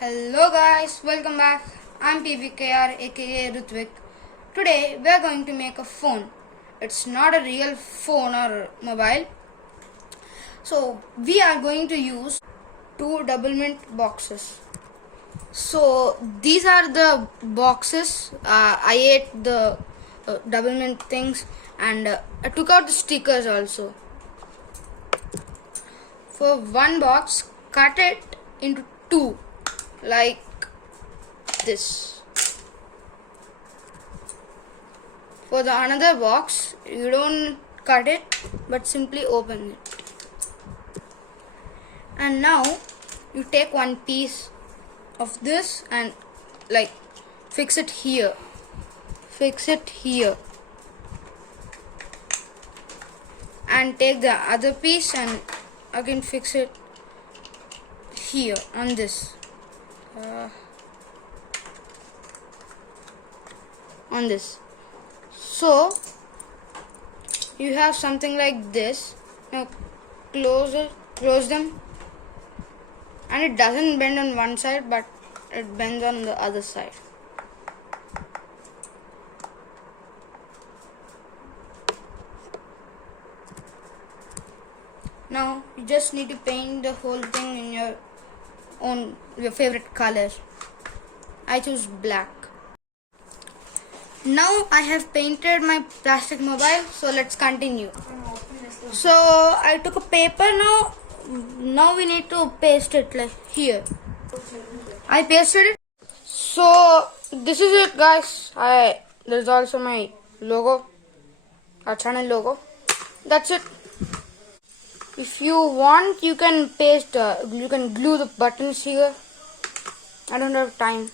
Hello guys, welcome back. I'm PVKR aka Rutvik. Today we are going to make a phone. It's not a real phone or mobile. So we are going to use two DoubleMint boxes. So these are the boxes. I ate the DoubleMint things and I took out the stickers also. For one box, cut it into two. Like this. For the another box, you don't cut it but simply open it. And now you take one piece of this and like fix it here. And take the other piece and again fix it here on this. On this. So you have something like this. Now close them, and it doesn't bend on one side but it bends on the other side. Now you just need to paint the whole thing in your favorite color. I choose black. Now I have painted my plastic mobile, so let's continue. So I took a paper now. Now we need to paste it like here. I pasted it. So this is it, guys. There's also my logo, our channel logo. That's it. If you want, you can glue the buttons here. I don't have time.